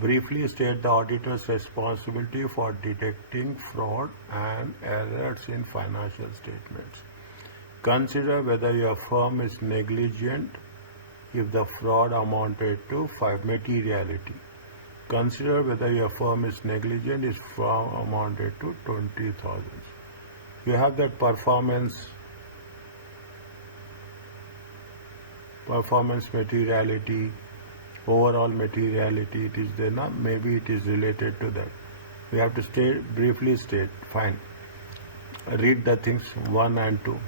Briefly state the auditor's responsibility for detecting fraud and errors in financial statements. Consider whether your firm is negligent if the fraud amounted to 5 materiality. Consider whether your firm is negligent if fraud amounted to 20,000. You have that performance materiality, overall materiality, it is there now, maybe it is related to that. We have to briefly state, fine. Read the things 1 and 2.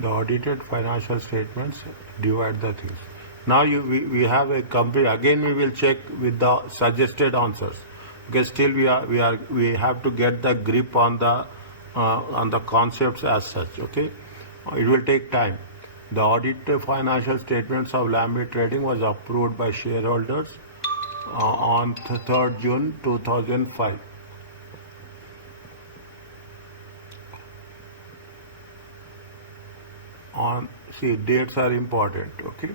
The audited financial statements divide the things. Now we have a complete. Again, we will check with the suggested answers. Because still we have to get the grip on the concepts as such. Okay, it will take time. The audited financial statements of Liability Trading was approved by shareholders on 3rd June 2005. See, dates are important. Okay,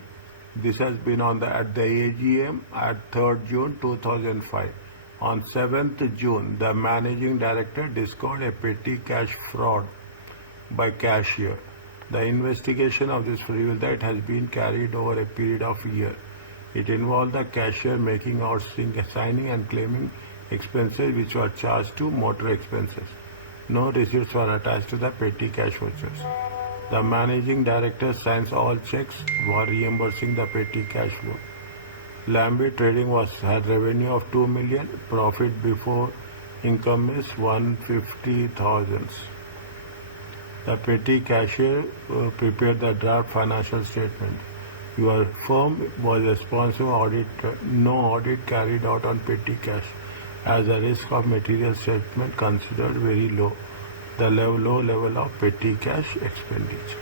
this has been at the AGM at 3rd June 2005. On 7th June, the managing director discovered a petty cash fraud by cashier. The investigation of this revealed that it has been carried over a period of a year. It involved the cashier making out signing and claiming expenses which were charged to motor expenses. No receipts were attached to the petty cash vouchers. The managing director signs all checks for reimbursing the petty cash flow. Liability Trading had revenue of 2 million, profit before income is 150,000. The petty cashier prepared the draft financial statement. Your firm was responsible audit, no audit carried out on petty cash, as the risk of material statement considered very low. The low level of petty cash expenditure.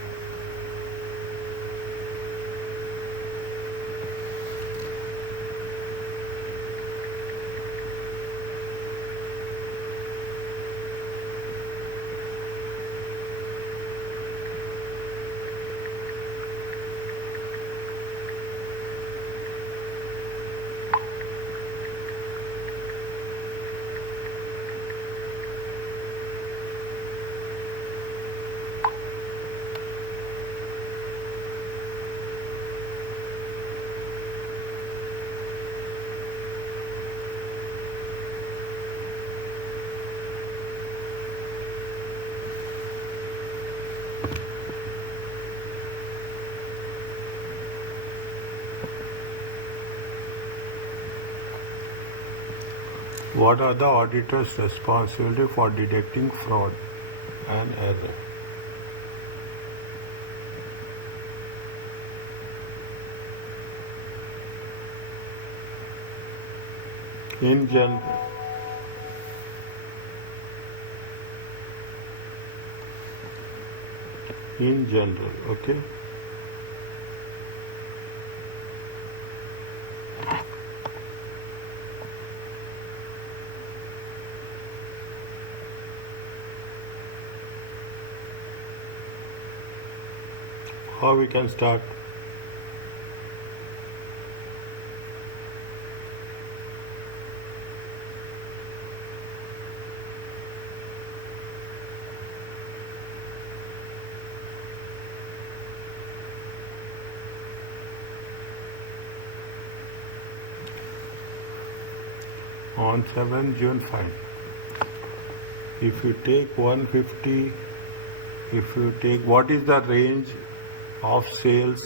What are the auditor's responsibility for detecting fraud and error? In general, okay? How we can start? On 7th June, fine. If you take 150, if you take, what is the range of sales?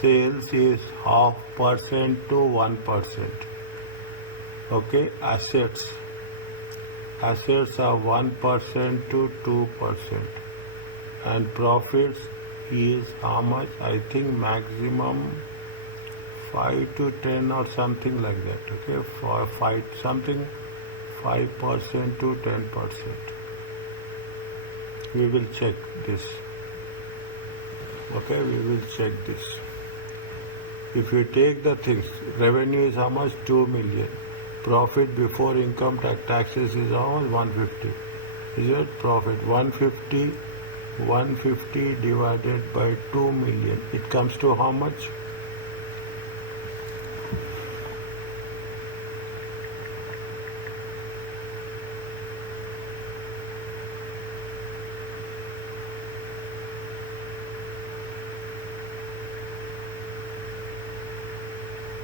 Sales is 0.5% to 1%. Okay, assets are 1% to 2%. And profits is how much? I think maximum 5 to 10 or something like that. Okay, for 5 something 5% to 10%. We will check this. Okay, we will check this. If you take the things, revenue is how much? 2 million. Profit before income taxes is how much? 150. Is it profit? 150 divided by 2 million. It comes to how much?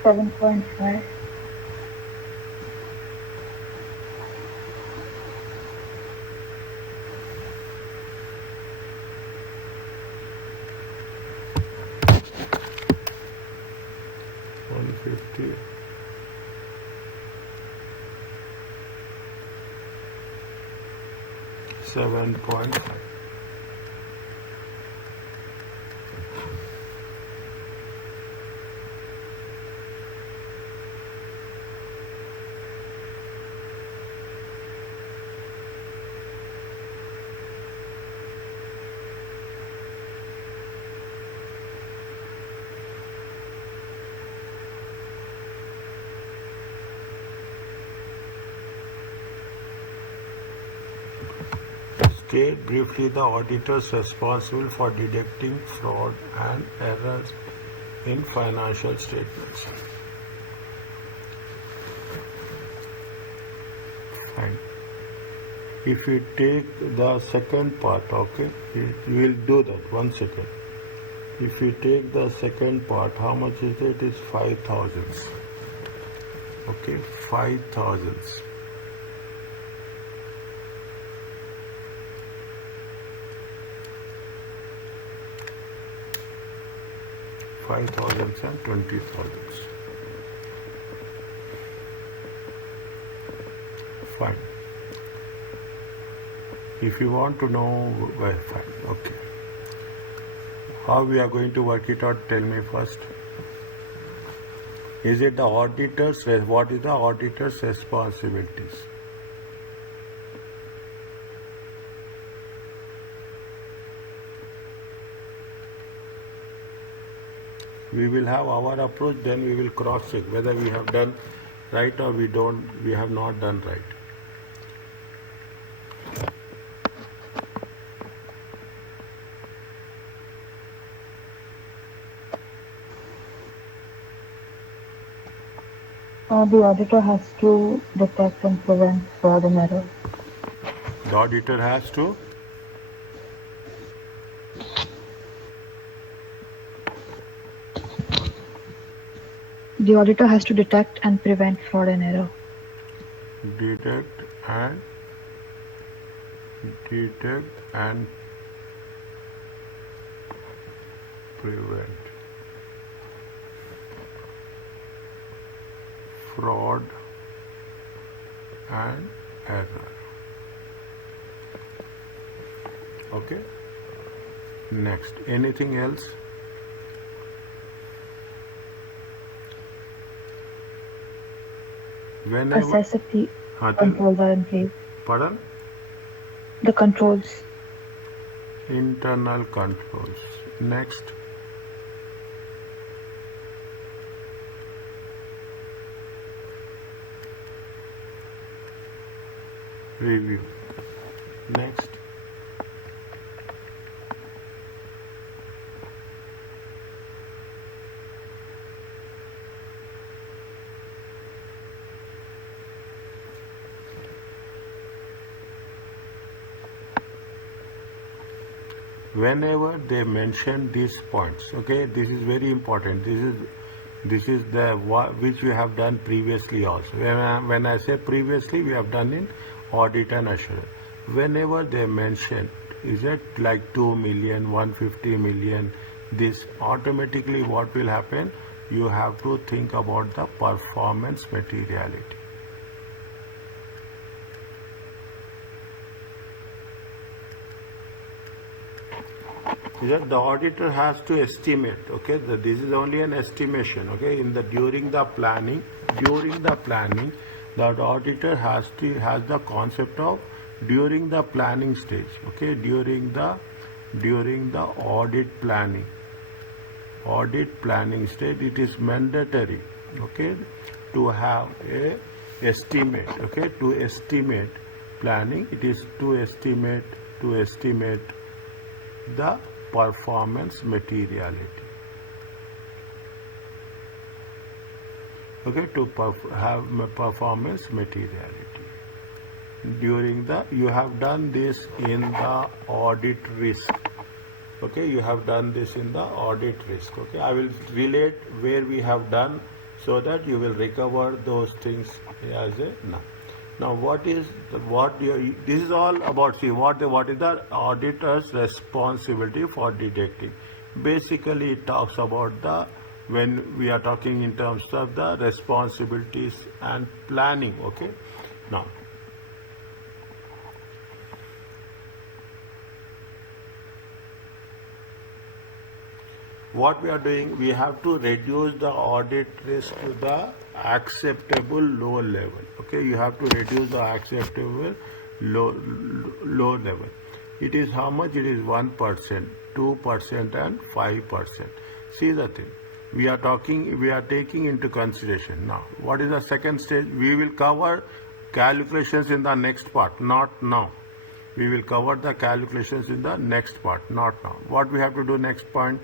$7.5. $150. $7.5. State briefly the auditors responsible for detecting fraud and errors in financial statements. Fine. If you take the second part, okay, you will do that. 1 second. If you take the second part, how much is it? It is 5,000. Okay, 5,000. 5,000 and 20,000. Fine. If you want to know, well, fine. Okay. How we are going to work it out? Tell me first. Is it the auditor's? What is the auditor's responsibilities? We will have our approach, then we will cross check whether we have done right or we have not done right. The auditor has to detect and prevent fraud and error. The auditor has to? The auditor has to detect and prevent fraud and error. Detect and prevent fraud and error. Okay. Next, anything else? Whenever Assess if the controls are in place. Pardon? The controls. Internal controls. Next. Review. Next. Whenever they mention these points, okay, this is very important. This is This is the which we have done previously also. When I say previously, we have done in audit and assurance. Whenever they mention, is it like 2 million, 150 million, this automatically what will happen? You have to think about the performance materiality. That the auditor has to estimate, okay, this is only an estimation, okay, during the planning, the auditor has the concept of during the planning stage, okay, during the audit planning stage, it is mandatory, okay, to have a estimate, okay, to estimate planning, it is to estimate the performance materiality, okay, to have performance materiality. During you have done this in the audit risk, okay, you have done this in the audit risk, okay. I will relate where we have done so that you will recover those things as a now this is all about, see, what is the auditor's responsibility for detecting. Basically it talks about when we are talking in terms of the responsibilities and planning, okay. Now what we are doing, we have to reduce the audit risk to the acceptable low level, okay. You have to reduce the acceptable low level. It is how much? It is 1%, 2% and 5%. See the thing, we are taking into consideration. Now what is the second stage? We will cover calculations in the next part, not now. We will cover the calculations in the next part, not now. What we have to do next point?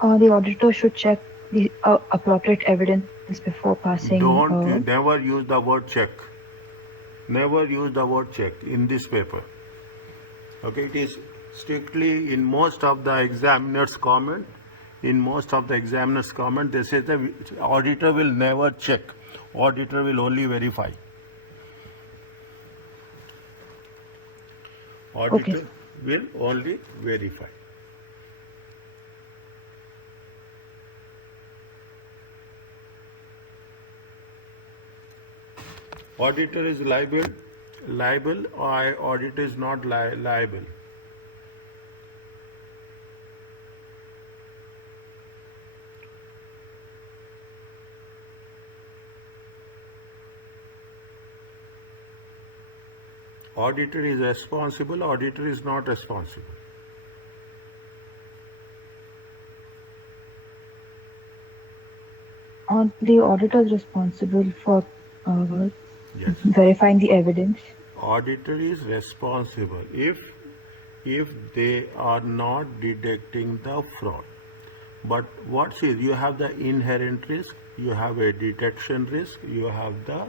The auditor should check the appropriate evidence before passing. Never use the word check. Never use the word check in this paper. Okay, it is strictly in most of the examiners' comment. In most of the examiners' comment, they say the auditor will never check. Auditor will only verify. Auditor will only verify. Auditor is liable, or auditor is not liable. Auditor is responsible, auditor is not responsible. The auditor is responsible for verifying the evidence. Auditor is responsible if they are not detecting the fraud. But what is, you have the inherent risk, you have a detection risk, you have the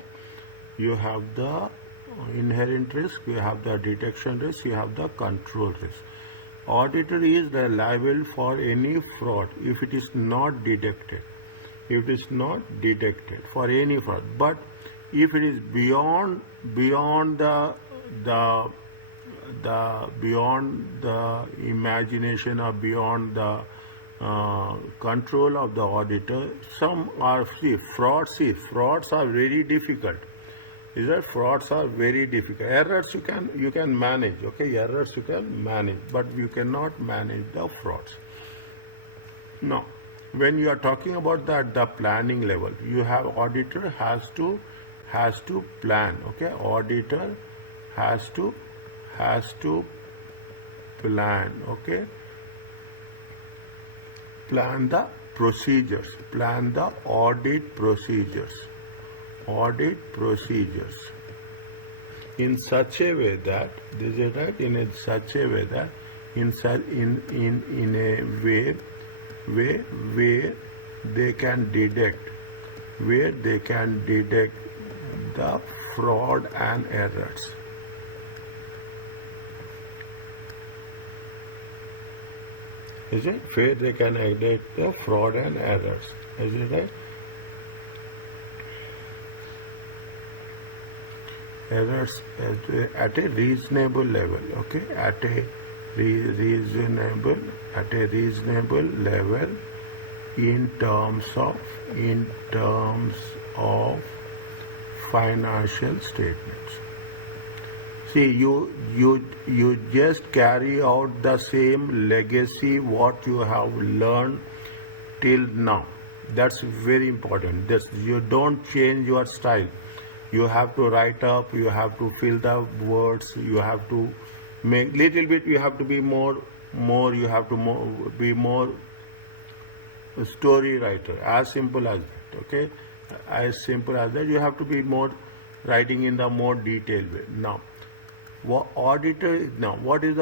inherent risk, you have the detection risk, you have the control risk. Auditor is liable for any fraud if it is not detected. If it is not detected for any fraud, but if it is beyond the imagination or beyond the control of the auditor, some are frauds are very difficult. Is that frauds are very difficult. Errors you can manage, okay, errors you can manage, but you cannot manage the frauds. Now, when you are talking about the planning level, you have auditor has to plan, okay. Auditor has to plan, okay. Plan the procedures, plan the audit procedures in such a way that this is right, in such a way that in a way where they can detect the fraud and errors. Is it? Where they can detect the fraud and errors. Is it right? Errors at a reasonable level, okay? At a reasonable level in terms of financial statements. See, you just carry out the same legacy what you have learned till now. That's very important. You don't change your style. You have to write up, you have to fill the words, you have to make little bit, you have to be more, you have to be more story writer. As simple as that, okay? As simple as that. You have to be more writing in the more detailed way. Now, what is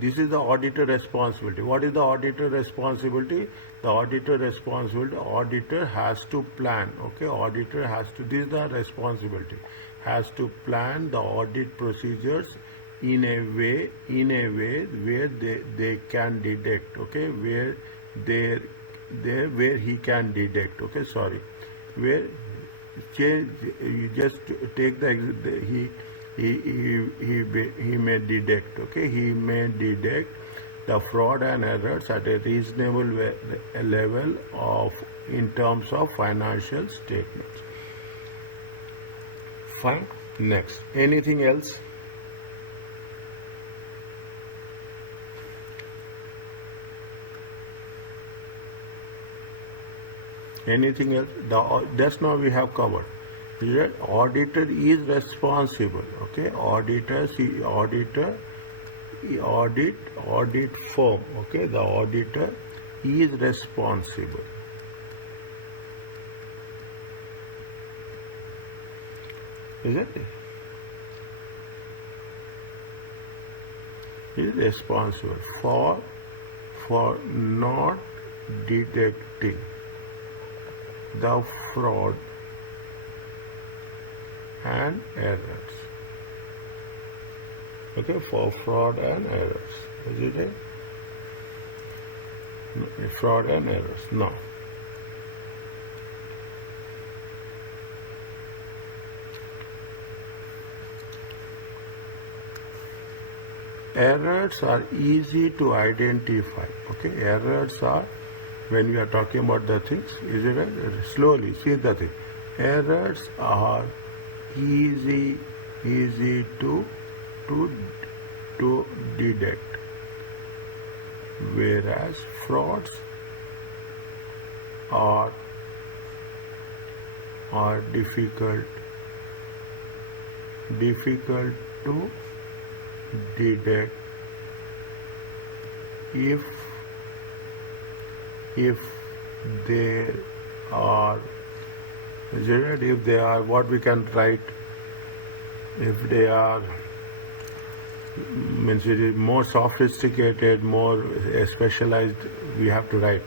this is the auditor responsibility. What is the auditor responsibility? The auditor has to plan, okay? This is the responsibility, has to plan the audit procedures in a way where they can detect, okay? Where he can detect, okay? Sorry, where you just take he may detect, okay? He may detect the fraud and errors at a reasonable level in terms of financial statements. Fine. Next. Anything else? Anything else? Just now we have covered. Here, auditor is responsible. Okay, audit firm. Okay, the auditor is responsible. Is it? Is responsible for not detecting the fraud and errors. Okay, for fraud and errors. Is it right? Fraud and errors. Now, errors are easy to identify. Okay, errors are, when we are talking about the things, is it right? Slowly, see the thing. Errors are easy to detect, whereas frauds are difficult to detect if they are, if they are, what we can write, if they are, means it is more sophisticated, more specialized, we have to write.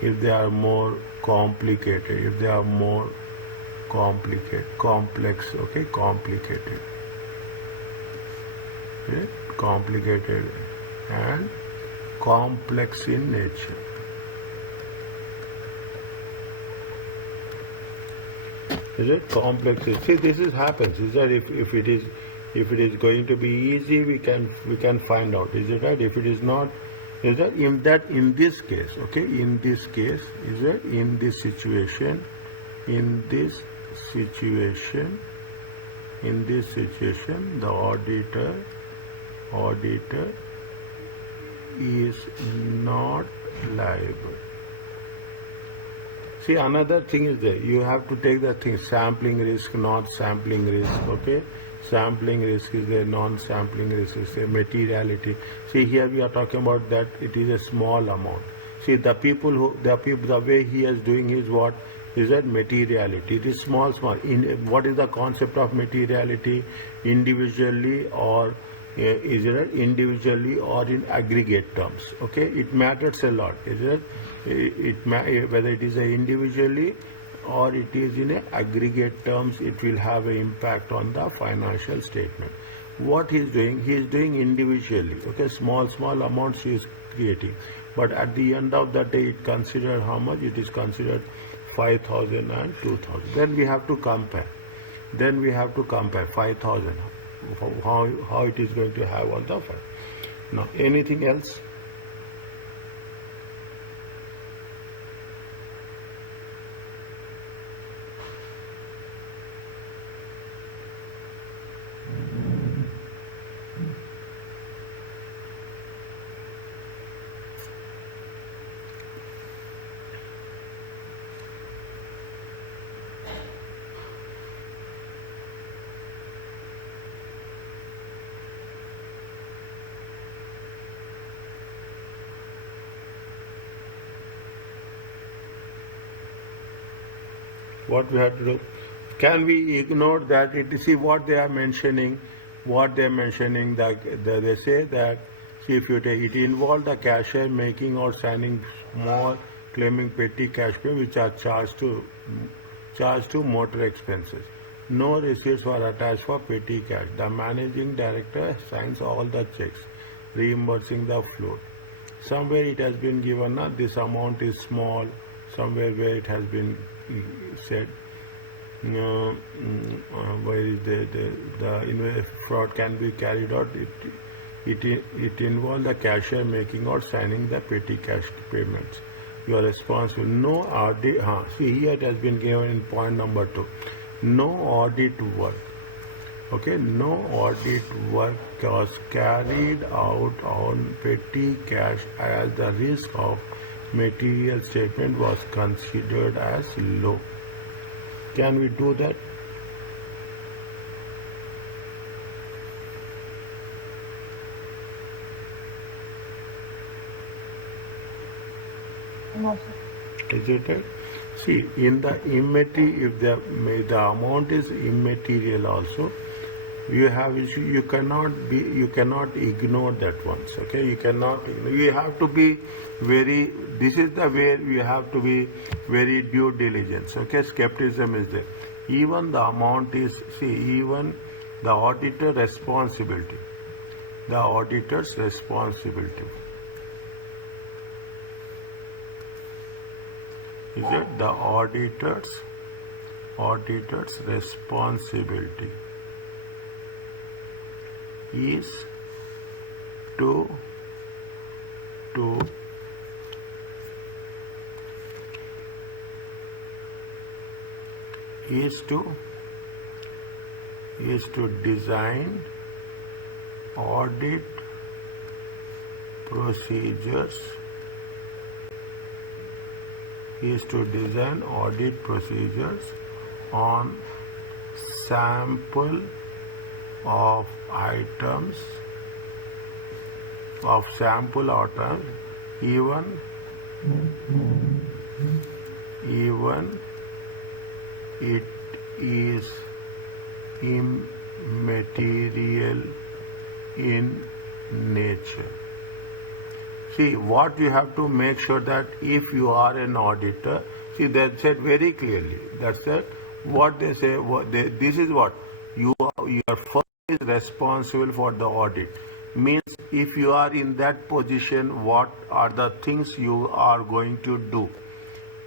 If they are more complicated, if they are more complex, okay, complicated and complex in nature. Is it complex? See, this happens. Is that if it is going to be easy, we can find out. Is it right? If it is not, is that in this case, okay? In this case, is that in this situation, the auditor is not liable. See, another thing is there. You have to take the thing, sampling risk, not sampling risk, okay? Sampling risk is there, non-sampling risk is there, materiality. See, here we are talking about that it is a small amount. See, the way he is doing is what? Is that materiality. It is small. What is the concept of materiality? Individually or is it individually or in aggregate terms? Okay, it matters a lot. Is it? Whether it is individually or it is in a aggregate terms, it will have an impact on the financial statement. What he is doing individually. Okay, small amounts he is creating, but at the end of the day, it considered how much? It is considered 5,000 and 2,000. Then we have to compare. 5,000. How it is going to have on the file. Now, anything else? What we have to do? Can we ignore that? See what they are mentioning. That they say that, see, if you take it, involve the cashier making or signing small claiming petty cash pay which are charged to motor expenses. No receipts were attached for petty cash. The managing director signs all the checks, reimbursing the float. Somewhere it has been given this amount is small. Somewhere where it has been said where is the fraud can be carried out, it involves the cashier making or signing the petty cash payments. You are responsible. No audit. See, here it has been given in point number 2. No audit work. Okay, no audit work was carried out on petty cash as the risk of material statement was considered as low. Can we do that? No, sir. Is it right? See, in the immaterial, if the amount is immaterial also, you have issue. You cannot ignore that once. Okay, you cannot. You have to be very. This is the way you have to be very due diligence. Okay, skepticism is there. Even the amount is, see, even the auditor responsibility. The auditor's responsibility. Is it the auditor's responsibility is to design audit procedures on sample of items even it is immaterial in nature. See, what you have to make sure that if you are an auditor, see, they said very clearly, that's it. What they say, this is what your firm is responsible for the audit. Means if you are in that position, what are the things you are going to do?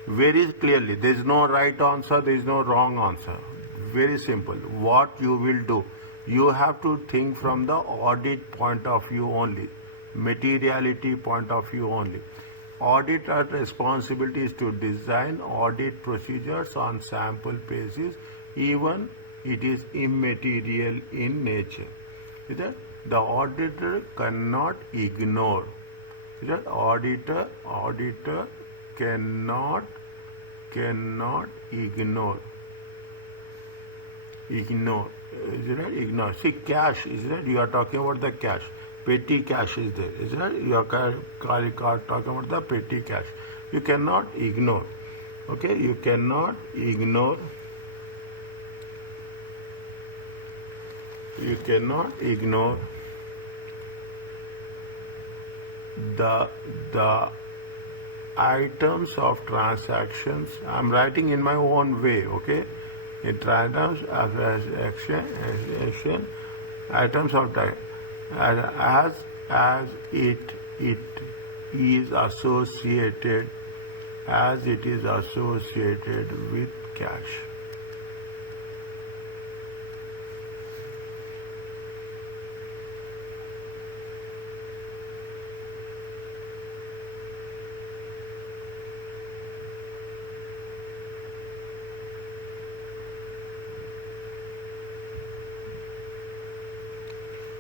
Very clearly, there is no right answer, there is no wrong answer. Very simple. What you will do, you have to think from the audit point of view only, materiality point of view only. Auditor responsibility is to design audit procedures on sample basis, even it is immaterial in nature. Is that the auditor cannot ignore? Is that auditor cannot ignore. Is it right? Ignore. See, cash, is it? You are talking about the cash. Petty cash is there. Is it? You are talking about the petty cash. You cannot ignore. Okay, you cannot ignore. You cannot ignore the items of transactions. I'm writing in my own way, okay? It items of action, items of time, as it is associated, as it is associated with cash.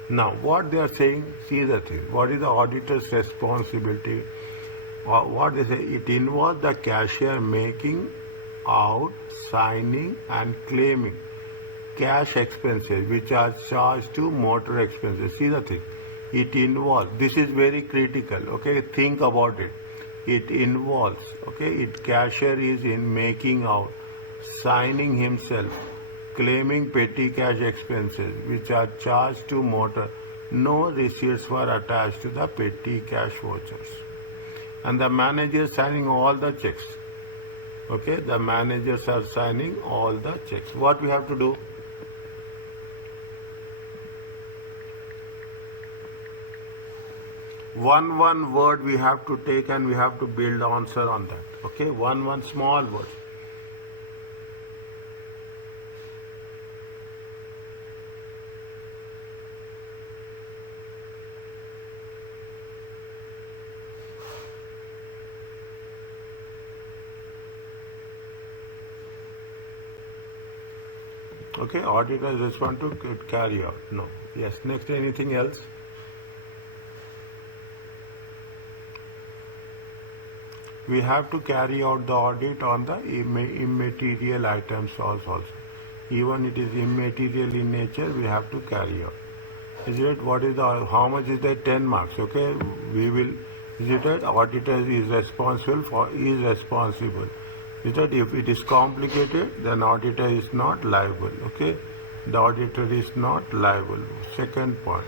Now, what they are saying, see the thing. What is the auditor's responsibility? What they say, it involves the cashier making out, signing, and claiming cash expenses which are charged to motor expenses. See the thing. It involves, this is very critical, okay? Think about it. It involves, okay? It cashier is in making out, signing himself, claiming petty cash expenses which are charged to motor. No receipts were attached to the petty cash vouchers. And the manager is signing all the checks. Okay, the managers are signing all the checks. What we have to do? One word we have to take and we have to build answer on that. Okay, one small word. Okay, auditors respond to carry out. No. Yes. Next, anything else? We have to carry out the audit on the immaterial items also. Even it is immaterial in nature, we have to carry out. Is it what is the how much is that 10 marks? Okay, we will. Is it that auditor is responsible? Is that if it is complicated, then auditor is not liable. Okay, the auditor is not liable. Second point.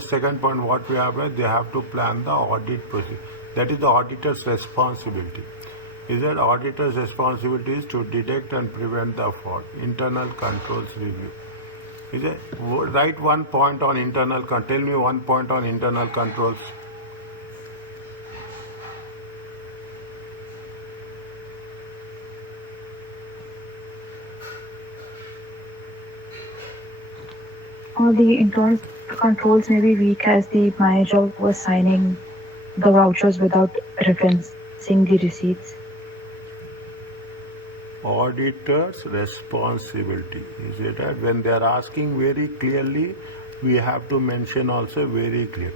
Second point, what we have, they have to plan the audit procedure. That is the auditor's responsibility. Is that auditor's responsibility is to detect and prevent the fraud. Internal controls review. Is it write one point on internal? Tell me one point on internal controls. Or the internal controls may be weak as the manager was signing the vouchers without referencing the receipts. Auditor's responsibility. Is it that when they are asking very clearly, we have to mention also very clear.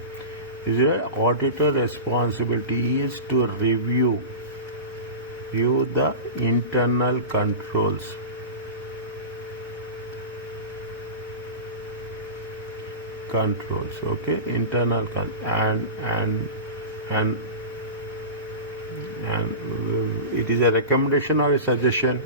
Is it auditor responsibility is to review the internal controls. Okay, internal and it is a recommendation or a suggestion?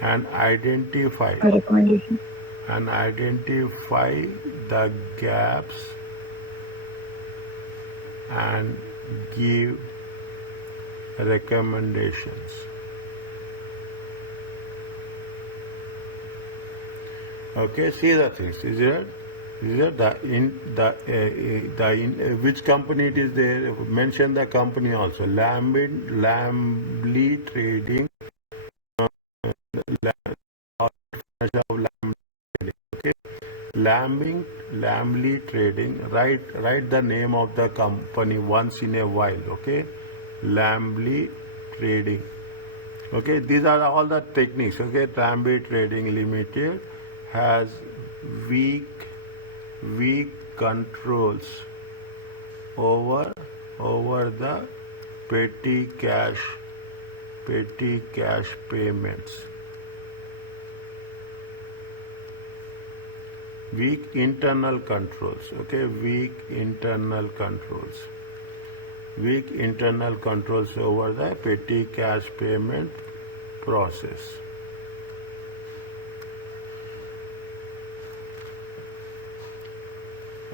And identify. A recommendation. And identify the gaps and give recommendations. Okay, see the things. Is it which company it is there? Mention the company also. Liability Trading. Okay, Liability Trading. Write the name of the company once in a while. Okay, Liability Trading. Okay, these are all the techniques. Okay, Liability Trading Limited has weak controls over the petty cash payments. Weak internal controls. Okay, weak internal controls over the petty cash payment process.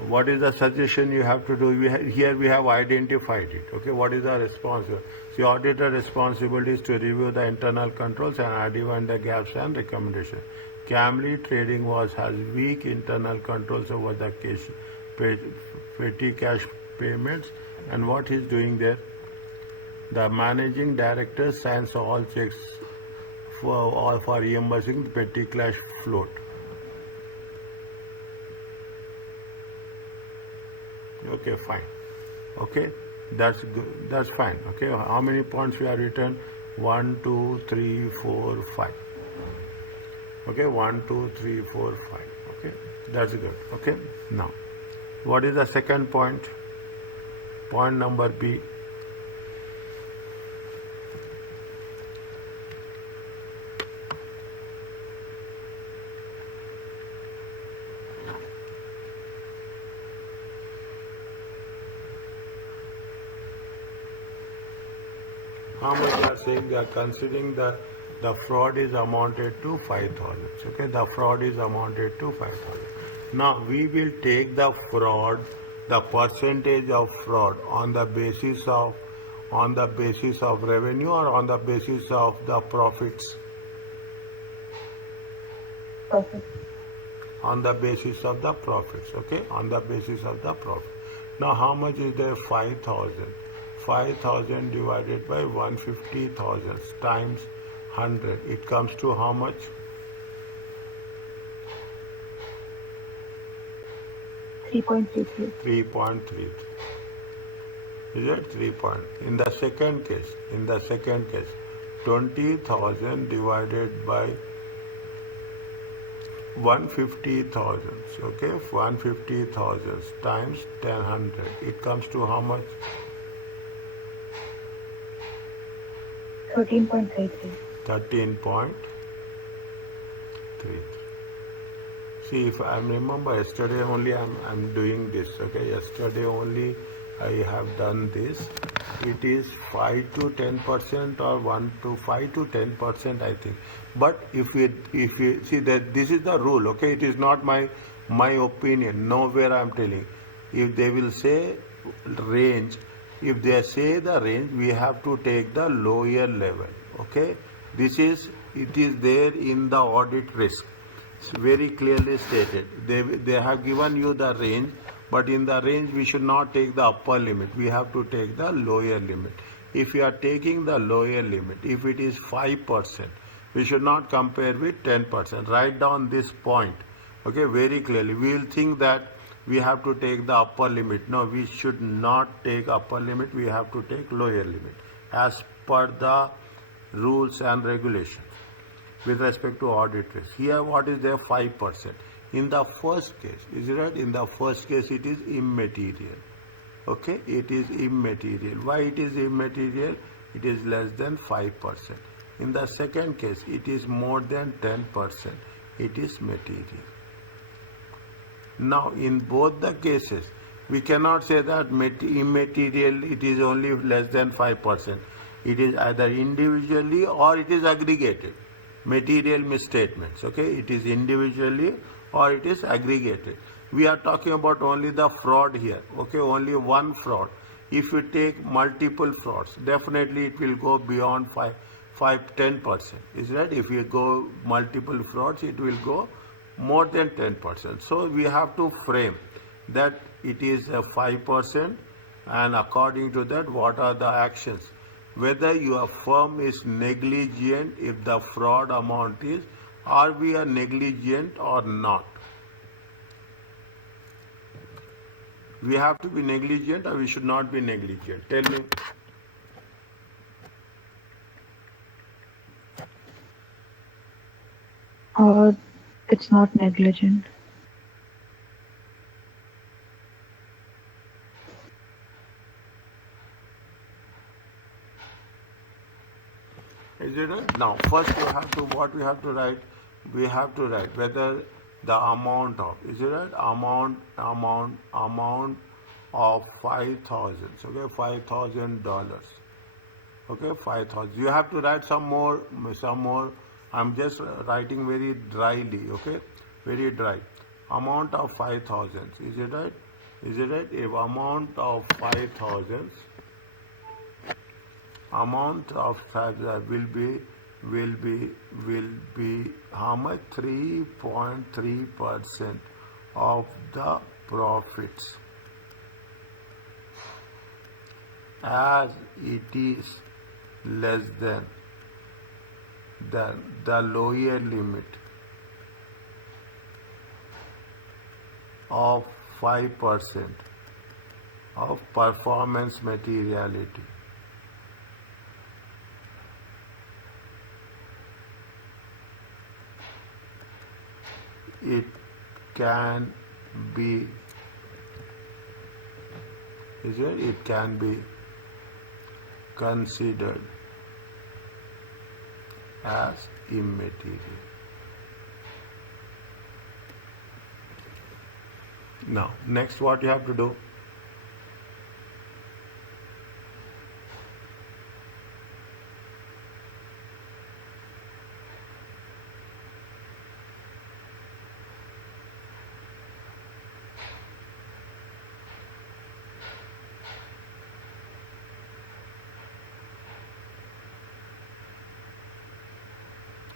what is the suggestion you have to do? Here we have identified it. Okay, what is the responsibility? The auditor responsibility is to review the internal controls and identify the gaps and recommendations. Camly Trading has weak internal controls over the petty cash payments, and what he's doing there? The managing director signs all checks for reimbursing the petty cash float. Okay, fine. Okay, that's good. That's fine. Okay, how many points we have written? 1, 2, 3, 4, 5. Okay, 1, 2, 3, 4, 5. Okay, that's good. Okay, now, what is the second point? Point number B. How much they are saying? They are considering the fraud is amounted to 5,000. Okay, the fraud is amounted to 5,000. Now we will take the fraud, the percentage of fraud on the basis of revenue or on the basis of the profits. Perfect. On the basis of the profits. Okay, on the basis of the profit. Now how much is there? 5,000. 5,000 divided by 150,000 times 100. It comes to how much? 3.33. 3.33. Is it 3 point? In the second case, 20,000 divided by 150,000. Okay, 150,000 times 1,000. It comes to how much? 13.33. 13.33. See, if I remember yesterday only I'm doing this. Okay, yesterday only I have done this. It is 5 to 10% or 1 to 5 to 10%, I think. But if you see that this is the rule. Okay, it is not my opinion. Nowhere I'm telling. If they will say range. If they say the range, we have to take the lower level. Okay, it is there in the audit risk. It's very clearly stated. They have given you the range, but in the range we should not take the upper limit. We have to take the lower limit. If you are taking the lower limit, if it is 5%, we should not compare with 10%. Write down this point. Okay, very clearly. We will think that we have to take the upper limit. No, we should not take upper limit. We have to take lower limit as per the rules and regulations with respect to audit risk. Here, what is there? 5%. In the first case, is it right? In the first case, it is immaterial. Okay, it is immaterial. Why it is immaterial? It is less than 5%. In the second case, it is more than 10%. It is material. Now, in both the cases, we cannot say that immaterial, it is only less than 5%. It is either individually or it is aggregated. Material misstatements, okay? It is individually or it is aggregated. We are talking about only the fraud here, okay? Only one fraud. If you take multiple frauds, definitely it will go beyond 10%. Is that? If you go multiple frauds, it will go more than 10%. So we have to frame that it is a 5%, and according to that, what are the actions? Whether your firm is negligent if the fraud amount is, are we a negligent or not? We have to be negligent or we should not be negligent? Tell me. It's not negligent. Is it right? Now, first what we have to write? We have to write whether the amount of, is it right? Amount of 5,000. Okay, $5,000. Okay, 5,000. You have to write some more. I'm just writing very dryly, okay? Very dry. Amount of 5,000, is it right? Is it right? If amount of 5,000, amount of that will be how much? 3.3% of the profits, as it is less than the lower limit of 5% of performance materiality. It can be, it can be considered as immaterial. Now, next what you have to do?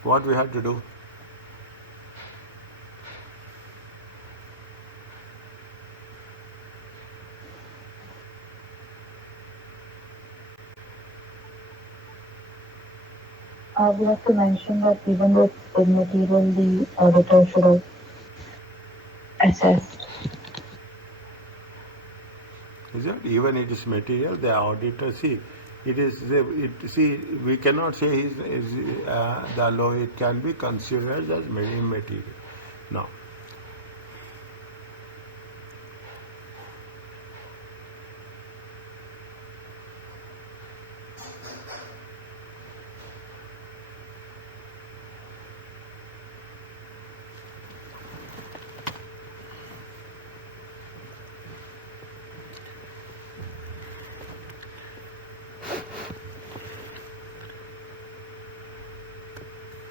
What we have to do? We have to mention that even though it's immaterial, the auditor should have assessed. Is it? Even it is material, the auditor, see, it is, see, we cannot say the law, it can be considered as immaterial. Now,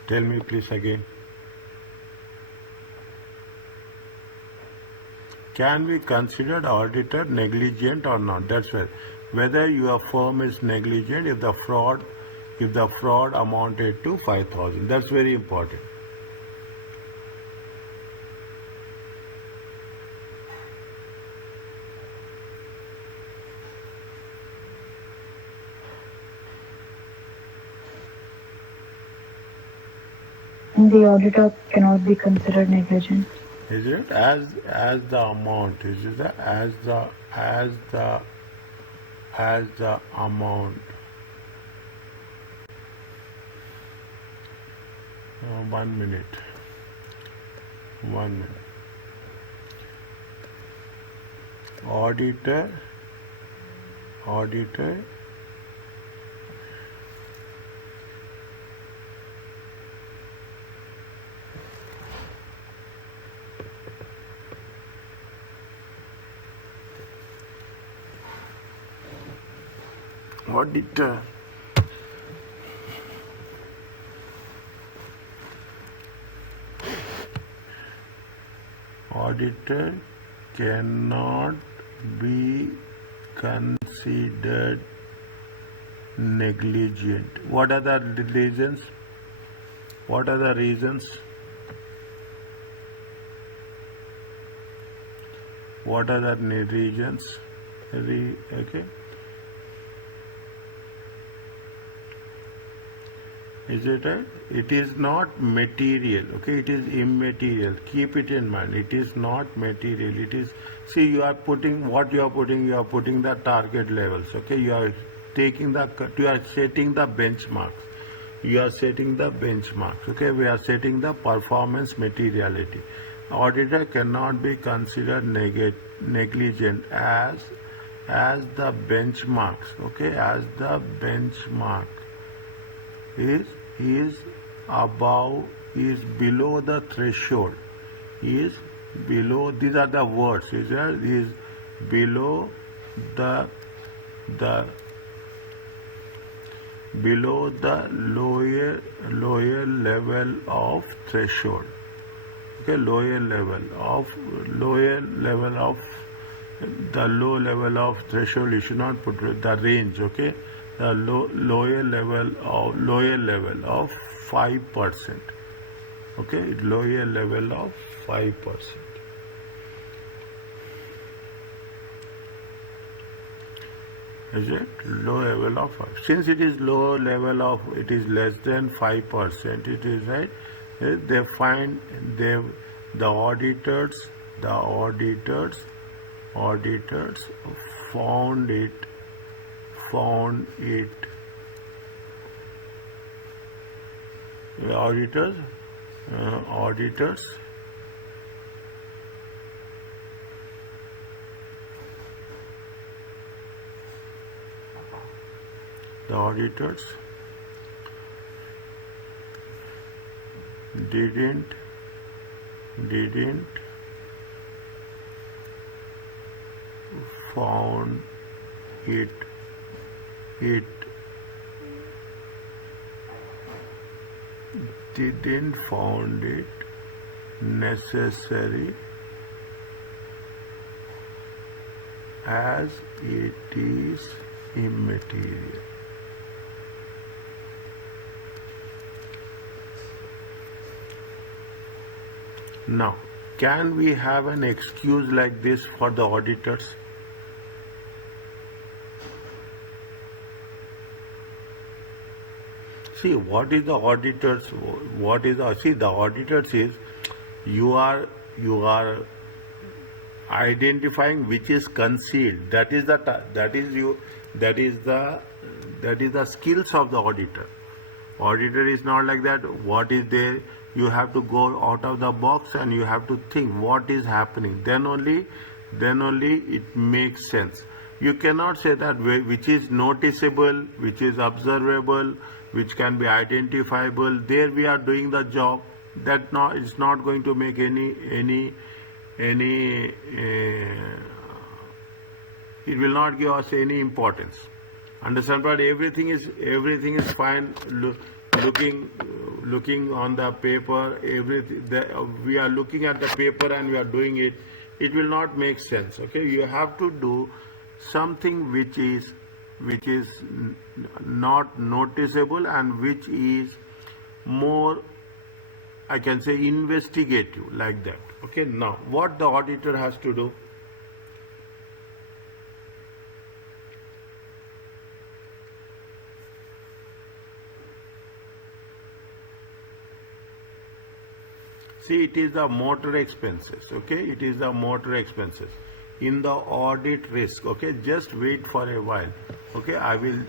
tell me please again. Can we consider auditor negligent or not? That's why whether your firm is negligent if the fraud amounted to 5,000. That's very important. The auditor cannot be considered negligent. Is it? As the amount, is it? As the amount. 1 minute. 1 minute. Auditor auditor cannot be considered negligent. What are the reasons? What are the reasons? What are the reasons? Okay. Is it right? It is not material, okay? It is immaterial. Keep it in mind. It is not material. It is, see, you are putting the target levels, okay? You are setting the benchmarks. You are setting the benchmarks, okay? We are setting the performance materiality. Auditor cannot be considered negligent as the benchmarks, okay? As the benchmark is below the threshold, is below, these are the words, is below the lower level of threshold, okay? Lower level of the low level of threshold you should not put the range, okay? The lower level of 5%. Okay, lower level of 5%. Is it low level of 5? Since it is low level of, it is less than 5%, it is right. They find the auditors found it the auditors didn't found it didn't found it necessary as it is immaterial. Now, can we have an excuse like this for the auditors? See, what is the auditors? The auditors is you are identifying which is concealed. That is the skills of the auditor. Auditor is not like that. What is there? You have to go out of the box and you have to think what is happening. Then only it makes sense. You cannot say that which is noticeable, which is observable, which can be identifiable. There we are doing the job. It's not going to make any it will not give us any importance. Understand? But everything is fine. Looking on the paper, we are looking at the paper and we are doing it. It will not make sense. Okay, you have to do something which is not noticeable and which is more, I can say, investigative, like that. Okay, now what the auditor has to do? See, it is the motor expenses, okay? It is the motor expenses in the audit risk, okay? Just wait for a while, okay? I will